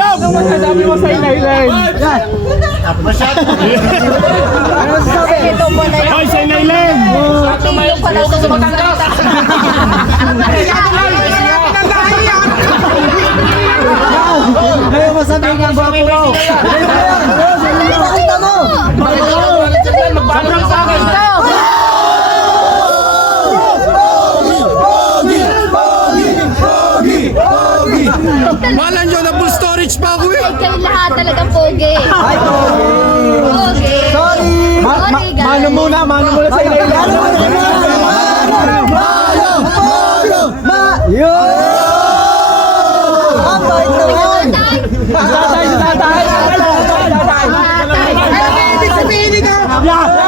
ilaw! Ano masasabi mo sa inailan? Masyado! Ano masasabi? Ito po na yun. Hoy, sa inailan! Masyado mayo! Masyado sa matangas! Masyado! Wala nyo na full storage pa ako eh. Kayo lahat talaga pogi. Ay, pogi. Sorry. Ma ma mano muna, mano muna sa inyo. Mano, mano, mano, mano, ma. Yo! Ang bait naman. Yeah.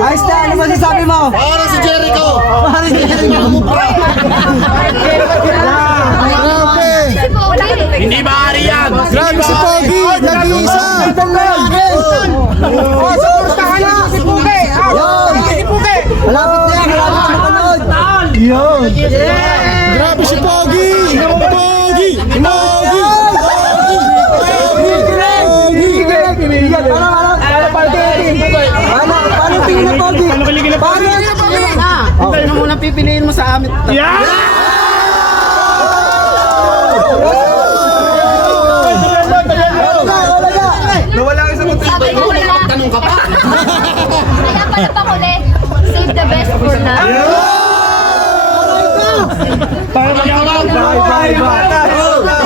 Ayos na, ano masasabi mo? Para si Jericho. Parang hindi mo. Grabe. Si. Hindi maaari yan! Grabe si Pogi. Nag-iisa. Oh, Paligil na pa. Paligil na pa. Ah. Na muna pipiliin mo sa amin. Yeah! Nawala ka sa matibay mo. Tanong ka pa. Kaya pala pa ulit. Save the best for now. Para magyawag! Bye, bye, bye!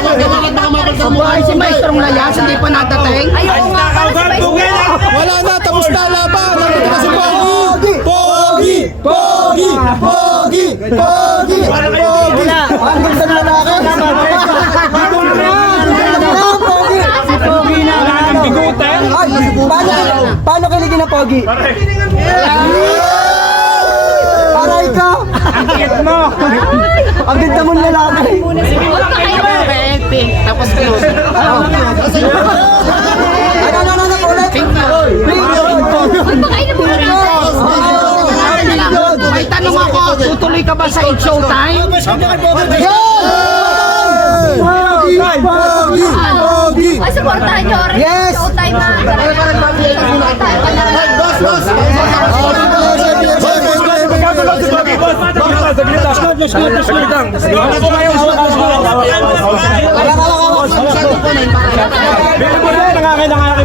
Baka mabalta mo! Si Maestro Layas, hindi pa natating. Ayun! Pogi. Pogi. Ang ganda na lalaki! Pogi! Si Pogi na. Wala kang bigutan! Ay, paano, paano kiligin na Pogi? Para ikaw! Ang cute mo! Ang ganda mong lalaki! Pink, pink, tapos close. Tutuloy ka ba sa It's Showtime? Pogi! Ay, supportahan nyo rin. Yes! Showtime na. Boss, boss!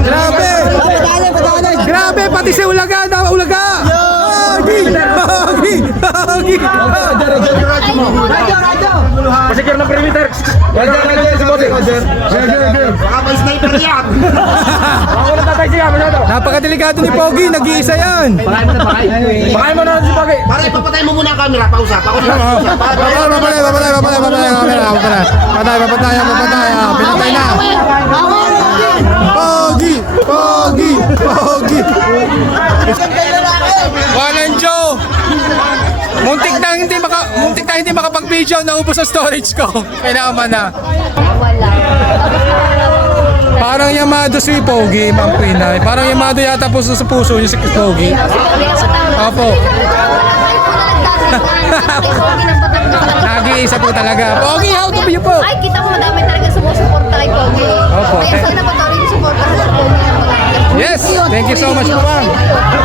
Grabe! Grabe! Pati si Ulaga! Peter. Roger, Roger, Roger, Roger. Roger, Roger. Baka may sniper yan. Ako na tatay siya, manado. Napakadelikado ni Pogi, nag-iisa yan. Pakay mo na, pakay. Pakay mo na si Pogi. Pare, papatay mo muna camera, pausa. Pausa. Papatay, papatay, papatay, papatay, papatay, papatay. Patay, papatay, papatay. Ah, pinatay na. Pogi, Pogi, Pogi. Pogi. Muntik na hindi maka muntik na hindi makapag-video naubos sa storage ko. Kailangan na. Wala. Parang yamado si Pogi, Ma'am Pinay. Parang yamado yata puso sa puso niya si Pogi. Opo. Nag-iisa po talaga. Pogi, how to be you po? Ay, kita mo madami talaga sumusuporta kay Pogi. Opo. Kaya sana patuloy yung suporta sa Pogi. Yes, thank you so much po ma'am.